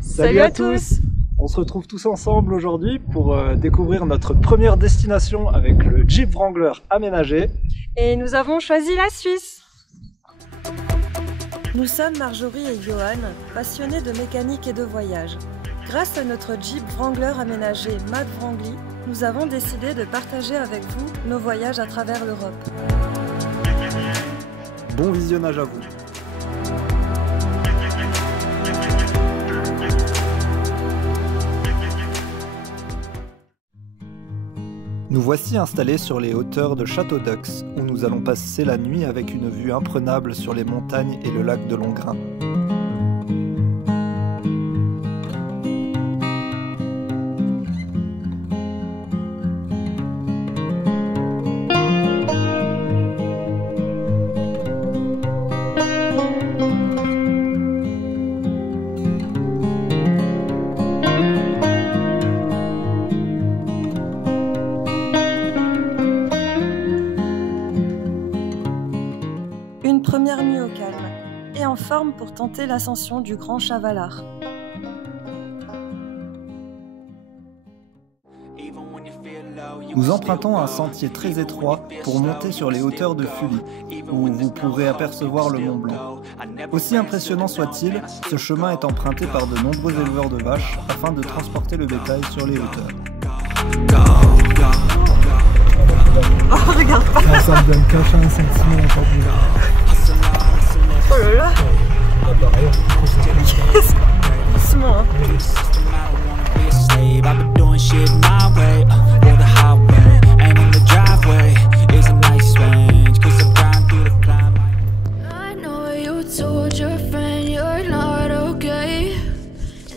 Salut à tous. On se retrouve tous ensemble aujourd'hui pour découvrir notre première destination avec le Jeep Wrangler aménagé. Et nous avons choisi la Suisse. Nous sommes Marjorie et Johan, passionnés de mécanique et de voyage. Grâce à notre Jeep Wrangler aménagé Mad Wrangly, nous avons décidé de partager avec vous nos voyages à travers l'Europe. Bon visionnage à vous. Nous voici installés sur les hauteurs de Château-d'Œx, où nous allons passer la nuit avec une vue imprenable sur les montagnes et le lac de Longrain. Une première nuit au calme, et en forme pour tenter l'ascension du Grand Chavalard. Nous empruntons un sentier très étroit pour monter sur les hauteurs de Fully, où vous pourrez apercevoir le Mont Blanc. Aussi impressionnant soit-il, ce chemin est emprunté par de nombreux éleveurs de vaches afin de transporter le bétail sur les hauteurs. Oh, regarde pas. Ah, ça me donne qu'un sentiment aujourd'hui. Oh là là. Ah bah rien. Doucement, hein.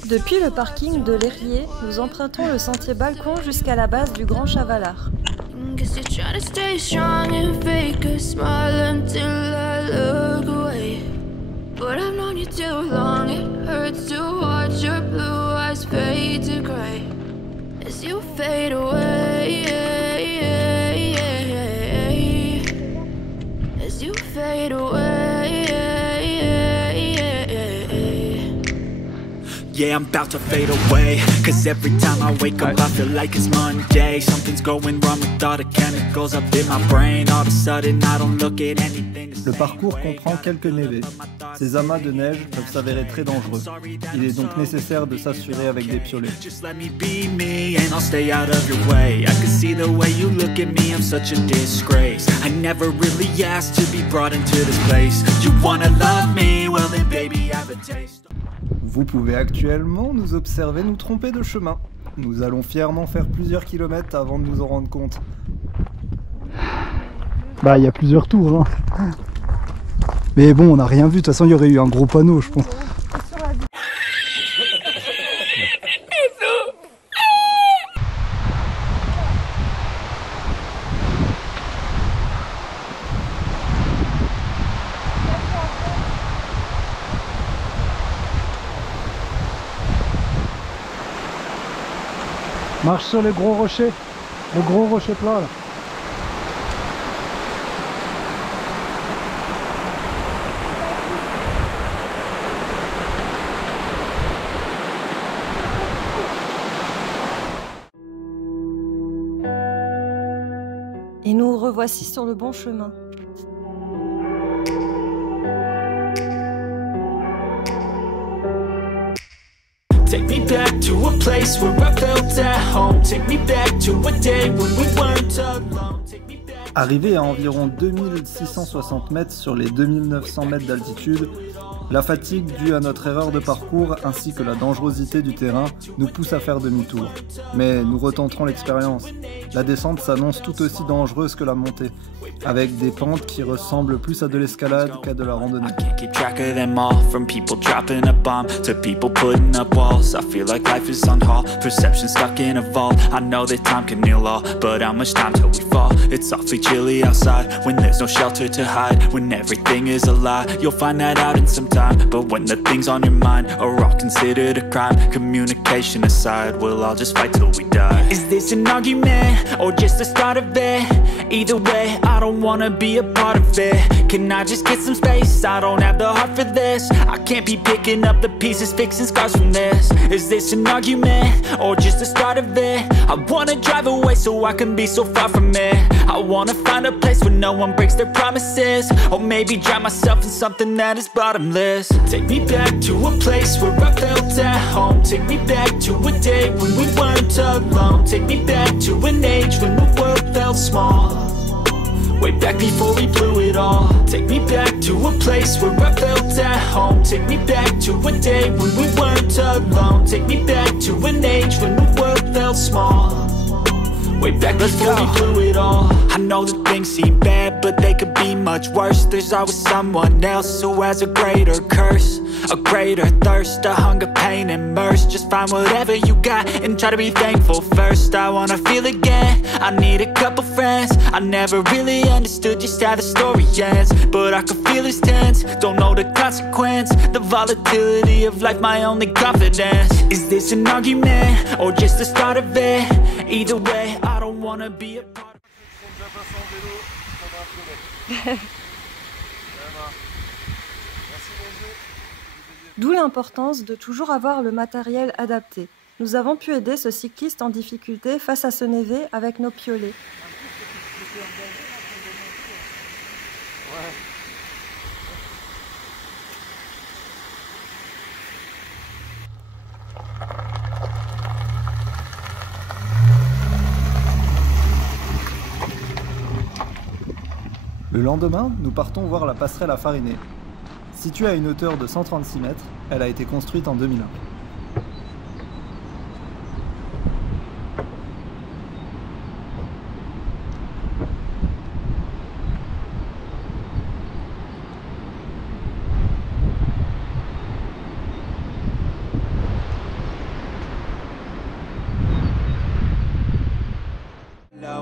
Depuis le parking de l'Herrier, nous empruntons le sentier Balcon jusqu'à la base du Grand Chavalard. Yeah, I'm about to fade away, cause every time I wake up I feel like it's Monday. Something's going wrong with all the chemicals up in my brain. All of a sudden I don't look at anything. Le parcours comprend quelques névés. Ces amas de neige peuvent s'avérer très dangereux. Il est donc nécessaire de s'assurer avec des piolets. Just let me be me and I'll stay out of your way. I can see the way you look at me, I'm such a disgrace. I never really asked to be brought into this place. You wanna love me, well then baby I have a taste. Vous pouvez actuellement nous observer nous tromper de chemin. Nous allons fièrement faire plusieurs kilomètres avant de nous en rendre compte. Bah, il y a plusieurs tours, hein. Mais bon, on n'a rien vu. De toute façon, il y aurait eu un gros panneau, je pense. Marche sur les gros rochers, le gros rocher plat là. Et nous revoici sur le bon chemin. Take me back to a place where I felt at home. Take me back to a day when we weren't alone. Take me back. Arrivé à environ 2660 mètres sur les 2900 mètres d'altitude, la fatigue due à notre erreur de parcours ainsi que la dangerosité du terrain nous pousse à faire demi-tour. Mais nous retenterons l'expérience. La descente s'annonce tout aussi dangereuse que la montée, avec des pentes qui ressemblent plus à de l'escalade qu'à de la randonnée. I can't keep track of them all. From people dropping a bomb to people putting up walls. I feel like life is on hold, perception stuck in a vault. I know that time can heal all, but how much time till we fall? It's awfully chilly outside when there's no shelter to hide. When everything is a lie, you'll find that out in some time. But when the things on your mind are all considered a crime, communication aside, we'll all just fight till we die. Is this an argument or just the start of it? Either way, I don't wanna be a part of it. Can I just get some space? I don't have the heart for this. I can't be picking up the pieces, fixing scars from this. Is this an argument or just the start of it? I wanna drive away so I can be so far from it. I wanna find a place where no one breaks their promises, or maybe drown myself in something that is bottomless. Take me back to a place where I felt at home. Take me back to a day when we weren't alone. Take me back to an age when the world felt small, way back before we blew it all. Take me back to a place where I felt at home. Take me back to a day when we weren't alone. Take me back to an age when the world felt small, way back before we blew it all. I know that things seem bad, but they could be much worse. There's always someone else who has a greater curse, a greater thirst, a hunger, pain, and mercy. Just find whatever you got and try to be thankful first. I wanna feel again, I need a couple friends. I never really understood just how the story ends, but I can feel it's tense, don't know the consequence. The volatility of life, my only confidence. Is this an argument or just the start of it? Either way, I don't wanna be a part. D'où l'importance de toujours avoir le matériel adapté. Nous avons pu aider ce cycliste en difficulté face à ce névé avec nos piolets. Le lendemain, nous partons voir la passerelle à Farinée. Située à une hauteur de 136 mètres, elle a été construite en 2001.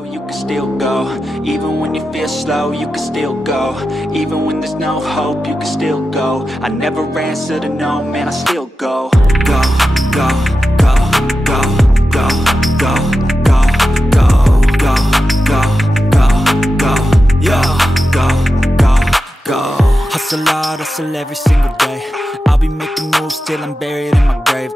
You can still go, even when you feel slow, you can still go, even when there's no hope, you can still go. I never answer to no, man, I still go. Go, go, go, go, go, go, go, go, go, go, go, go, yeah, go, go, go. Hustle hard, hustle every single day. I'll be making moves till I'm buried in my grave.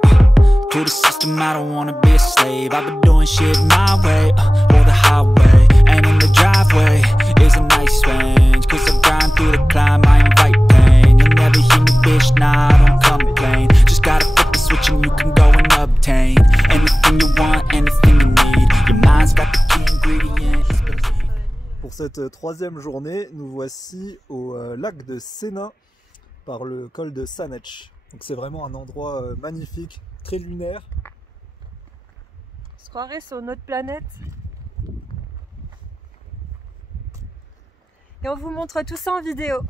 To the system, I don't wanna be a slave. I've been doing shit my way, or the highway. And in the driveway is a nice range, cause I grind through the climb, I invite pain. You'll never hear me, bitch, nah, I don't complain. Just gotta flip the switch and you can go and obtain anything you want, anything you need. Your mind's got the key ingredients. Pour cette troisième journée, nous voici au lac de Sénin par le col de Sanetch. Donc c'est vraiment un endroit magnifique, très lunaire. On se croirait sur notre planète. Et on vous montre tout ça en vidéo.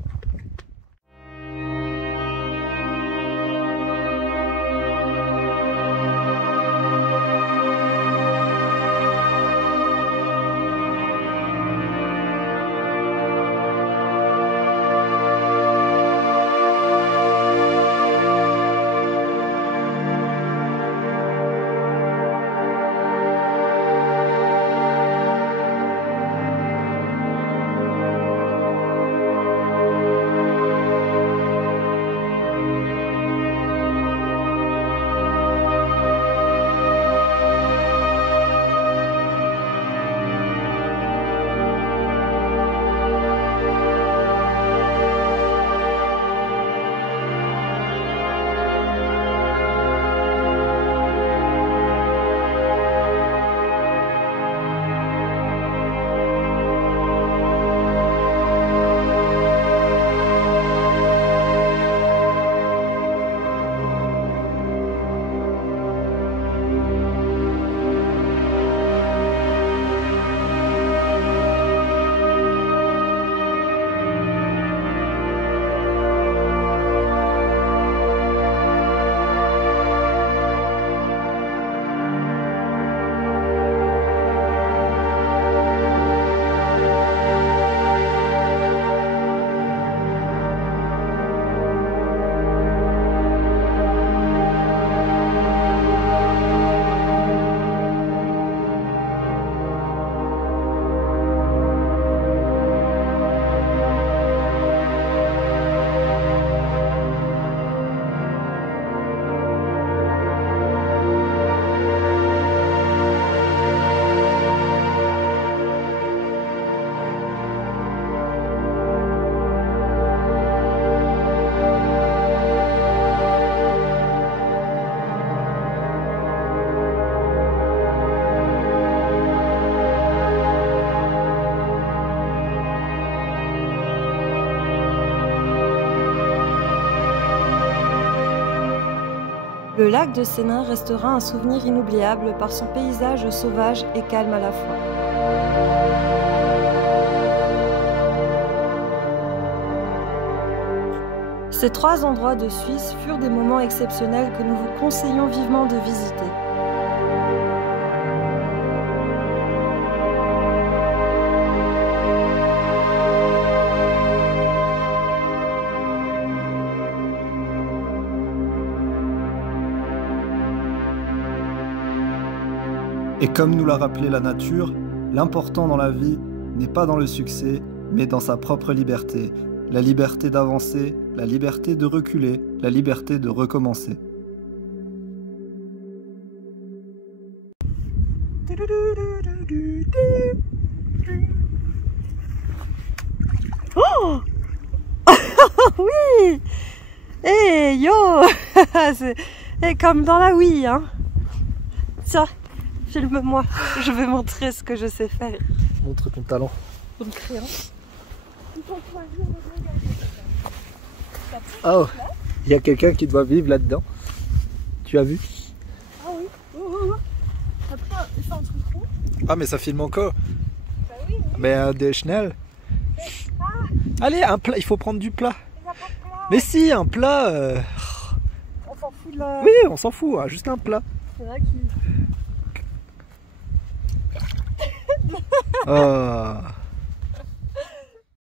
Le lac de Sénin restera un souvenir inoubliable par son paysage sauvage et calme à la fois. Ces 3 endroits de Suisse furent des moments exceptionnels que nous vous conseillons vivement de visiter. Et comme nous l'a rappelé la nature, l'important dans la vie n'est pas dans le succès, mais dans sa propre liberté. La liberté d'avancer, la liberté de reculer, la liberté de recommencer. Oh oui. Hey yo. C'est comme dans la Wii, hein. Tiens, filme-moi, je vais montrer ce que je sais faire. Montre ton talent. Ton crayon. Oh, il y a quelqu'un qui doit vivre là-dedans. Tu as vu? Ah oui. Oh. Attends, il fait un truc rond. Ah mais ça filme encore. Bah oui. Mais des Schnell. Allez, un plat, il faut prendre du plat. Il y a pas de plat. Mais si, un plat. On s'en fout de la... Oui, on s'en fout, hein, juste un plat. C'est vrai qu'il... Oh.